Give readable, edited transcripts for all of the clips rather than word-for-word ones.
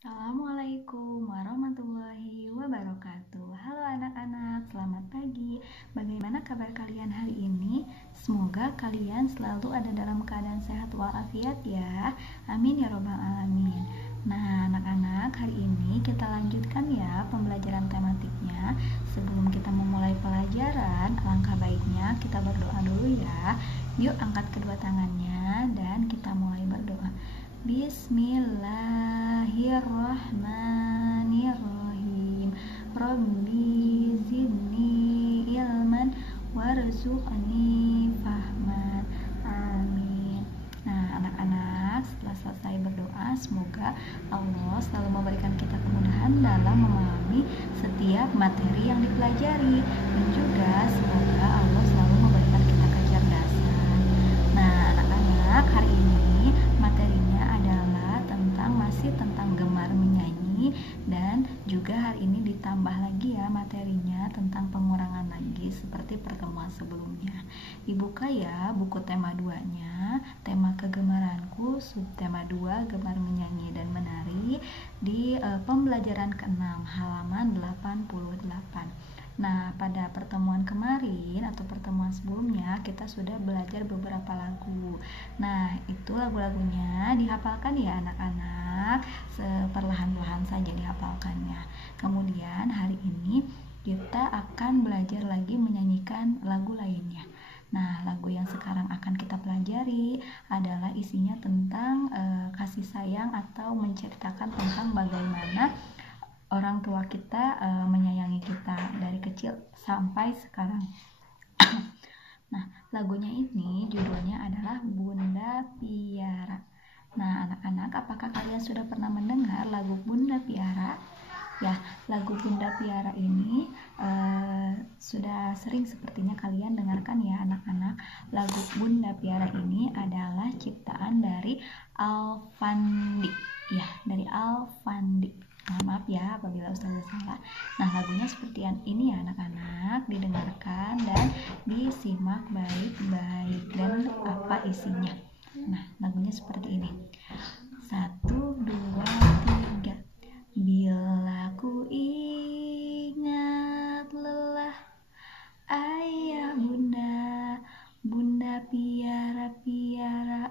Assalamualaikum warahmatullahi wabarakatuh. Halo anak-anak, selamat pagi. Bagaimana kabar kalian hari ini? Semoga kalian selalu ada dalam keadaan sehat walafiat ya. Amin ya robbal alamin. Nah anak-anak, hari ini kita lanjutkan ya pembelajaran tematiknya. Sebelum kita memulai pelajaran, alangkah baiknya kita berdoa dulu ya. Yuk angkat kedua tangannya dan kita mulai berdoa. Bismillahirrahmanirrahim. Rabbi zidni ilman warzuqni fahman. Amin. Nah, anak-anak, setelah selesai berdoa, semoga Allah selalu memberikan kita kemudahan dalam memahami setiap materi yang dipelajari, dan juga semoga Allah selalu memberikan kita kecerdasan. Nah, anak-anak, hari ini materinya adalah masih tentang gemar menyanyi, dan juga hari ini ditambah lagi ya materinya tentang pengurangan lagi seperti pertemuan sebelumnya. Dibuka ya buku tema 2-nya, tema kegemaranku, subtema 2 gemar menyanyi dan menari, di pembelajaran ke-6 halaman 88. Nah, pada pertemuan kemarin atau pertemuan sebelumnya kita sudah belajar beberapa lagu. Nah, itu lagu-lagunya dihafalkan ya anak-anak, seperlahan-lahan saja dihafalkannya. Kemudian hari ini kita akan belajar lagi menyanyikan lagu lainnya. Nah, lagu yang sekarang akan kita pelajari adalah isinya tentang kasih sayang atau menceritakan tentang bagaimana orang tua kita menyayangi kita dari kecil sampai sekarang. Nah, lagunya ini judulnya adalah Bunda Piara. Nah, anak-anak, apakah kalian sudah pernah mendengar lagu Bunda Piara? Ya, lagu Bunda Piara ini sudah sering sepertinya kalian dengarkan ya anak-anak. Lagu Bunda Piara ini adalah ciptaan dari Alfandi. Ya, dari Alfandi. Maaf ya apabila Ustazah salah. Nah, lagunya seperti ini ya anak-anak, didengarkan dan disimak baik-baik dan apa isinya. Nah, lagunya seperti ini. 1, 2, 3. Bila ku ingat lelah ayah bunda, bunda piara-piara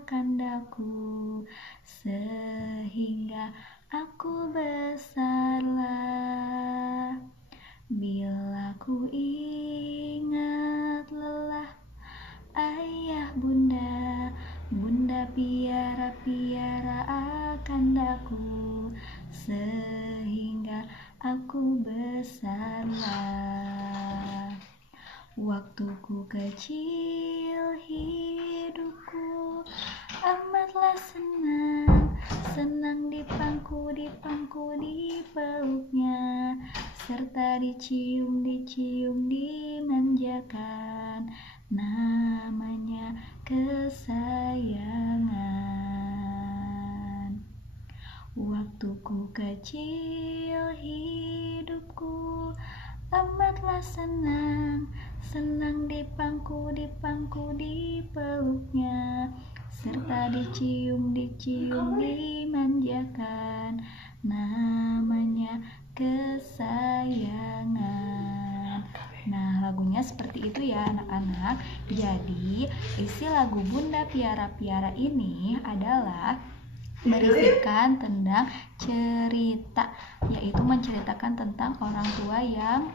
akan daku, sehingga aku besarlah. Bila ku ingat lelah ayah bunda, bunda piara-piara akan daku, sehingga aku besarlah. Waktuku kecil hidupku amatlah senang, senang dipangku dipeluknya, serta dicium dimanjakan, namanya kesayangan. Waktuku kecil hidupku amatlah senang, senang dipangku dipeluknya, serta dicium dimanjakan, namanya kesayangan. Nah, lagunya seperti itu ya anak-anak. Jadi, isi lagu Bunda Piara-Piara ini adalah berisikan tentang cerita, yaitu menceritakan tentang orang tua yang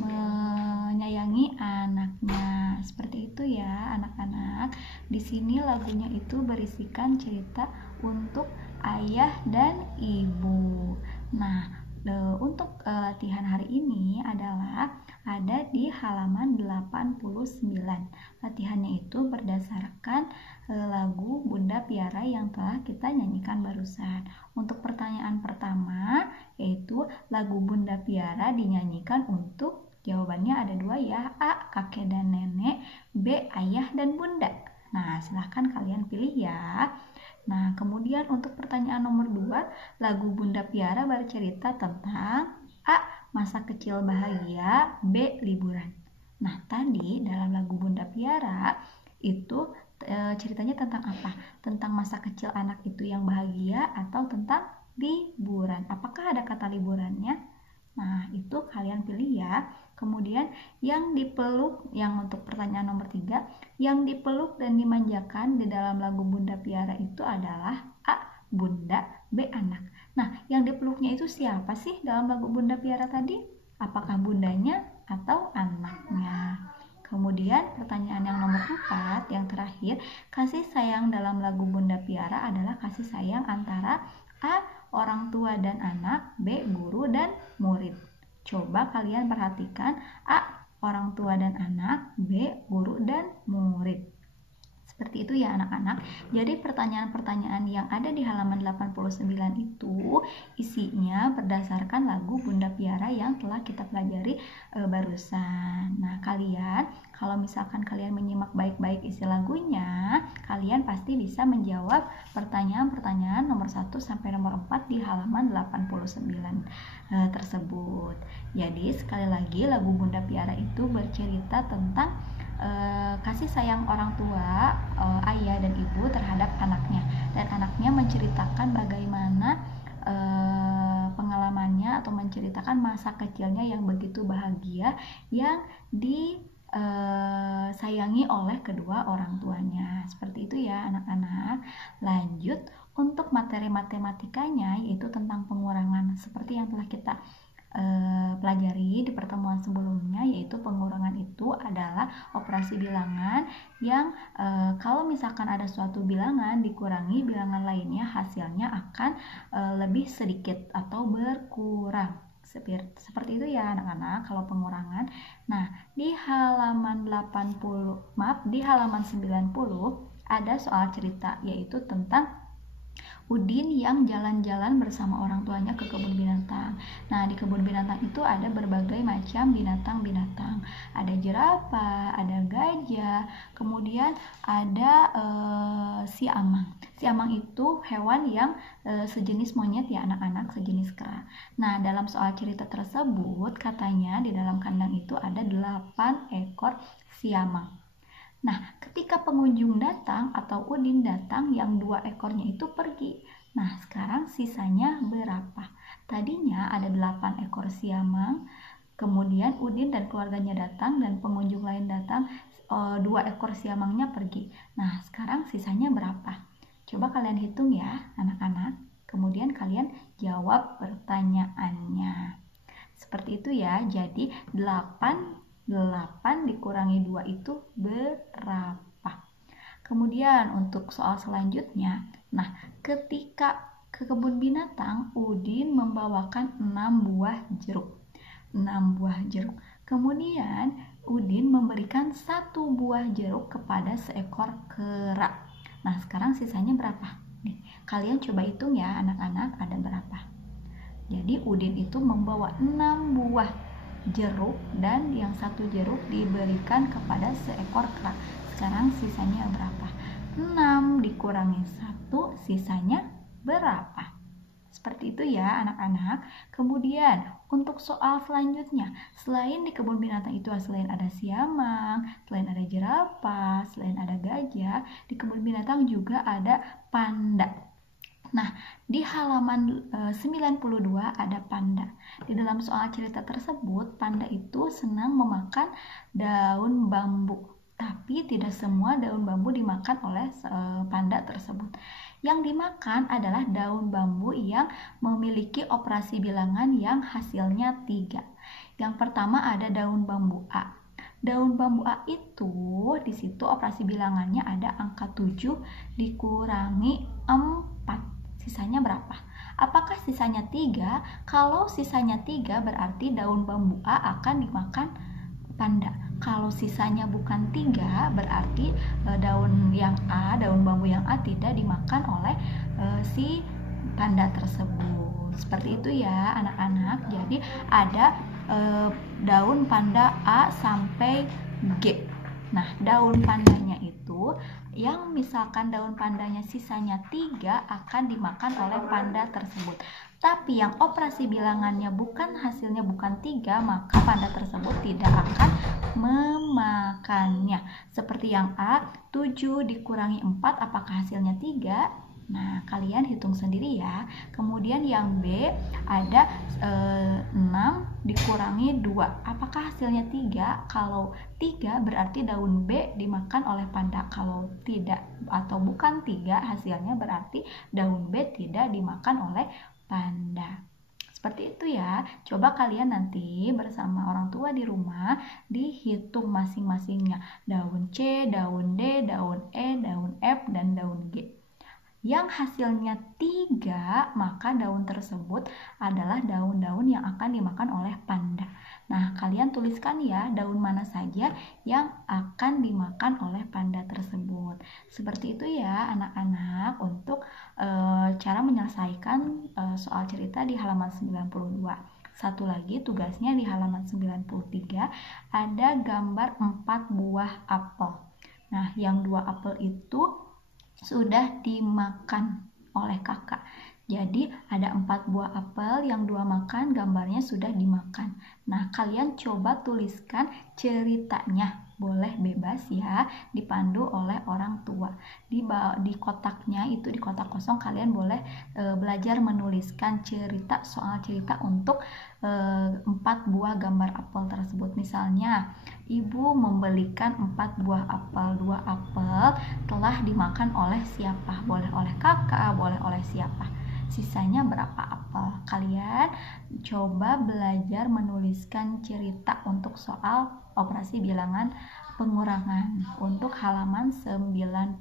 menyayangi anaknya. Seperti itu ya anak-anak. Di sini lagunya itu berisikan cerita untuk ayah dan ibu. Nah, untuk latihan hari ini adalah ada di halaman 89. Latihannya itu berdasarkan lagu Bunda Piara yang telah kita nyanyikan barusan. Untuk pertanyaan pertama, yaitu lagu Bunda Piara dinyanyikan untuk, jawabannya ada 2 ya, A. kakek dan nenek, B. ayah dan bunda. Nah, silahkan kalian pilih ya. Nah, kemudian untuk pertanyaan nomor 2, lagu Bunda Piara bercerita tentang A. masa kecil bahagia, B. liburan. Nah, tadi dalam lagu Bunda Piara itu ceritanya tentang apa? Tentang masa kecil anak itu yang bahagia atau tentang liburan? Apakah ada kata liburannya? Nah, itu kalian pilih ya. Kemudian yang dipeluk, yang untuk pertanyaan nomor 3, yang dipeluk dan dimanjakan di dalam lagu Bunda Piara itu adalah A. Bunda, B. Anak. Nah, yang dipeluknya itu siapa sih dalam lagu Bunda Piara tadi? Apakah bundanya atau anaknya? Kemudian pertanyaan yang nomor 4, yang terakhir, kasih sayang dalam lagu Bunda Piara adalah kasih sayang antara A. orang tua dan anak, B. guru dan murid. Coba kalian perhatikan, A. orang tua dan anak, B. guru dan murid. Seperti itu ya anak-anak. Jadi pertanyaan-pertanyaan yang ada di halaman 89 itu isinya berdasarkan lagu Bunda Piara yang telah kita pelajari barusan. Nah, kalian kalau misalkan kalian menyimak baik-baik isi lagunya, kalian pasti bisa menjawab pertanyaan-pertanyaan nomor 1 sampai nomor 4 di halaman 89 tersebut. Jadi sekali lagi lagu Bunda Piara itu bercerita tentang kasih sayang orang tua, ayah dan ibu terhadap anaknya, dan anaknya menceritakan bagaimana pengalamannya atau menceritakan masa kecilnya yang begitu bahagia yang disayangi oleh kedua orang tuanya. Seperti itu ya anak-anak. Lanjut untuk materi matematikanya, yaitu tentang pengurangan seperti yang telah kita pelajari di pertemuan sebelumnya, yaitu pengurangan itu adalah operasi bilangan yang kalau misalkan ada suatu bilangan dikurangi bilangan lainnya, hasilnya akan lebih sedikit atau berkurang. Seperti itu ya anak-anak kalau pengurangan. Nah, di halaman 90 ada soal cerita, yaitu tentang Udin yang jalan-jalan bersama orang tuanya ke kebun binatang. Nah, di kebun binatang itu ada berbagai macam binatang-binatang. Ada jerapah, ada gajah, kemudian ada siamang. Siamang itu hewan yang sejenis monyet ya anak-anak, sejenis kera. Nah, dalam soal cerita tersebut katanya di dalam kandang itu ada 8 ekor siamang. Nah, ketika pengunjung datang atau Udin datang, yang 2 ekornya itu pergi. Nah, sekarang sisanya berapa? Tadinya ada 8 ekor siamang, kemudian Udin dan keluarganya datang dan pengunjung lain datang, 2 ekor siamangnya pergi. Nah, sekarang sisanya berapa? Coba kalian hitung ya, anak-anak. Kemudian kalian jawab pertanyaannya. Seperti itu ya, jadi 8 dikurangi 2 itu berapa? Kemudian untuk soal selanjutnya, nah ketika ke kebun binatang, Udin membawakan 6 buah jeruk. 6 buah jeruk. Kemudian Udin memberikan 1 buah jeruk kepada seekor kera. Nah, sekarang sisanya berapa? Nih, kalian coba hitung ya anak-anak, ada berapa? Jadi Udin itu membawa 6 buah jeruk dan yang 1 jeruk diberikan kepada seekor kera. Sekarang sisanya berapa? 6 dikurangi 1, sisanya berapa? Seperti itu ya anak-anak. Kemudian untuk soal selanjutnya, selain di kebun binatang itu selain ada siamang, selain ada jerapah, selain ada gajah, di kebun binatang juga ada panda. Nah, di halaman 92 ada panda. Di dalam soal cerita tersebut, panda itu senang memakan daun bambu. Tapi tidak semua daun bambu dimakan oleh panda tersebut. Yang dimakan adalah daun bambu yang memiliki operasi bilangan yang hasilnya 3. Yang pertama ada daun bambu A. Daun bambu A itu di situ operasi bilangannya ada angka 7 dikurangi 4. Sisanya berapa? Apakah sisanya 3? Kalau sisanya 3 berarti daun bambu A akan dimakan panda. Kalau sisanya bukan 3 berarti daun bambu yang A tidak dimakan oleh si panda tersebut. Seperti itu ya anak-anak. Jadi ada daun panda A sampai G. Nah, daun pandanya itu yang misalkan daun pandanya sisanya 3 akan dimakan oleh panda tersebut. Tapi yang operasi bilangannya hasilnya bukan 3, maka panda tersebut tidak akan memakannya. Seperti yang A, 7 dikurangi 4 apakah hasilnya 3? Nah, kalian hitung sendiri ya. Kemudian yang B ada 6 dikurangi 2. Apakah hasilnya 3? Kalau 3 berarti daun B dimakan oleh panda. Kalau tidak atau bukan 3, hasilnya berarti daun B tidak dimakan oleh panda. Seperti itu ya. Coba kalian nanti bersama orang tua di rumah dihitung masing-masingnya. Daun C, daun D, daun E, daun F, dan daun G. Yang hasilnya 3, maka daun tersebut adalah daun-daun yang akan dimakan oleh panda. Nah, kalian tuliskan ya daun mana saja yang akan dimakan oleh panda tersebut. Seperti itu ya anak-anak untuk cara menyelesaikan soal cerita di halaman 92. Satu lagi tugasnya di halaman 93 ada gambar 4 buah apel. Nah, yang 2 apel itu sudah dimakan oleh kakak. Jadi ada 4 buah apel, yang 2 makan, gambarnya sudah dimakan. Nah, kalian coba tuliskan ceritanya. Boleh bebas ya, dipandu oleh orang tua. Di kotaknya itu, di kotak kosong, kalian boleh belajar menuliskan cerita, soal cerita untuk 4 buah gambar apel tersebut. Misalnya, ibu membelikan 4 buah apel. 2 apel telah dimakan oleh siapa? Boleh oleh kakak, boleh oleh siapa? Sisanya berapa apel? Kalian coba belajar menuliskan cerita untuk soal operasi bilangan pengurangan untuk halaman 93.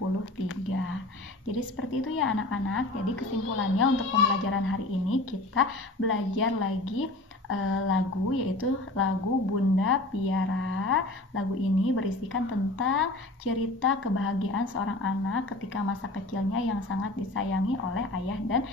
Jadi seperti itu ya anak-anak. Jadi kesimpulannya untuk pembelajaran hari ini kita belajar lagi lagu, yaitu lagu Bunda Piara. Lagu ini berisikan tentang cerita kebahagiaan seorang anak ketika masa kecilnya yang sangat disayangi oleh ayah dan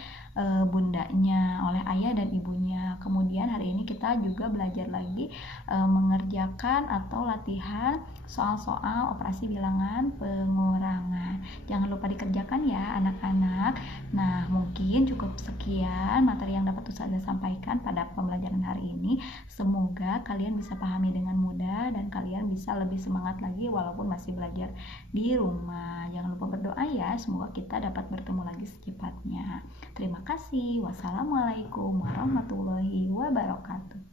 bundanya, oleh ayah dan ibunya. Kemudian hari ini kita juga belajar lagi mengerjakan atau latihan soal-soal operasi bilangan pengurangan. Jangan lupa dikerjakan ya anak-anak. Nah, mungkin cukup sekian materi yang dapat Ustazah sampaikan pada pembelajaran hari ini. Semoga kalian bisa pahami dengan mudah dan kalian bisa lebih semangat lagi walaupun masih belajar di rumah. Jangan lupa berdoa ya, semoga kita dapat bertemu lagi secepatnya. Terima kasih. Wassalamualaikum warahmatullahi wabarakatuh.